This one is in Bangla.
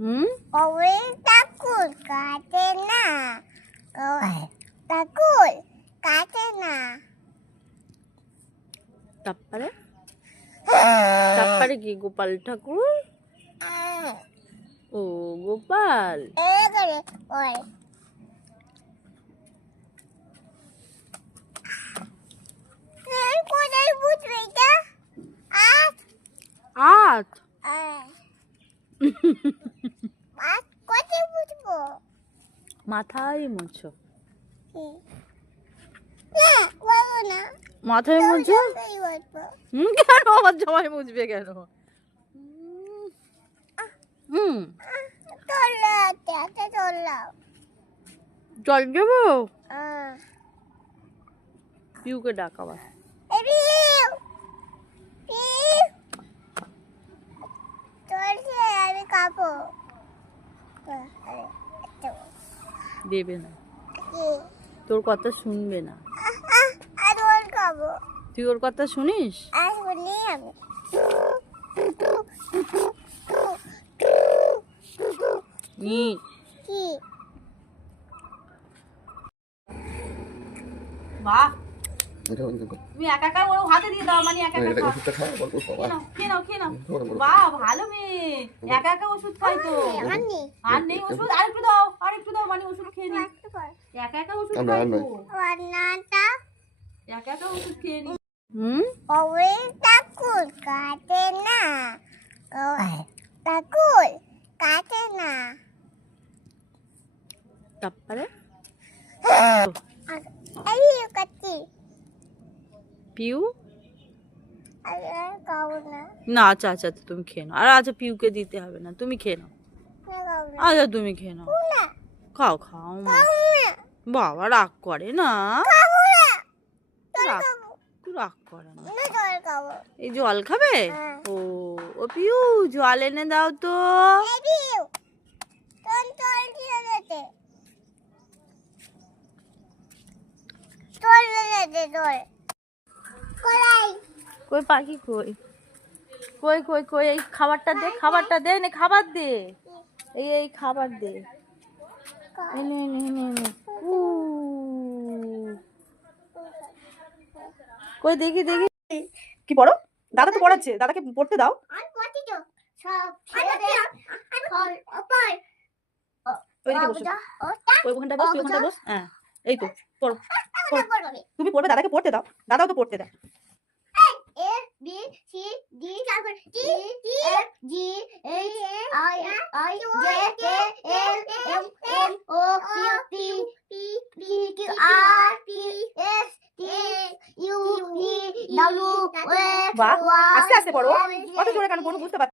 হুম কবে কাকুর কাটে না কাকুর কাটে না তারপরে তারপরে কি গোপাল ঠাকুর? ও গোপাল। এবারে ওই কোথায় বুঝবে এটা আজ আজ আজ কোথায় বুঝবো মাথায় মুছো। না বলো না মাথায় মুছো? কেন আমার জামাই মুছবে কেন? জল দেবো? পিউকে ডাক আবার। আমি খাবো দেবে না, তোর কথা শুনবে না। আর খাবো তুই ওর কথা শুনিস? আর বলি আমি কি বাহ, তুমি একা একা ওর হাতে দিয়ে দাও, মানে একা একা খেয়ে নাও। বাহ, ভালো মেয়ে, একা একা ওষুধ খাই তো। আর নেই ওষুধ, আরেকটু দাও মানে ওষুধ খেয়ে নি। একা একা ওষুধ খাই তো, একা একা ওষুধ খেয়ে নি। কবে কাকুর কাটে না কাকুর কাটে না তারপরে আমি কাটি পিউ আমি খাবো না না, আচ্ছা আচ্ছা তুমি খেয়ে নাও। আর আচ্ছা পিউকে দিতে হবে না, তুমি খেয়ে নাও। আচ্ছা তুমি খেয়ে নাও, খাও মা। বাবা রাগ করে না, রাগ করে না। এই জল খাবে? ও পিউ জল এনে দাও তো। কই পাখি কই? এই খাবারটা দে, নে খাবার দে, এই খাবার দে। এনে কই দেখি কি পড়ো? দাদা তো পড়াচ্ছে, দাদাকে পড়তে দাও। ওইখানটা বস। হ্যাঁ এই তো পড়ো। তুমি পড়বে, দাদাকে পড়তে দাও, দাদাও তো পড়তে দাও। A B C D G F G H I J K L M N O P Q R S T U V W X বাহ, আস্তে আস্তে পড়ো, অত জোরে কেন পড়ো বুঝতে পারছি।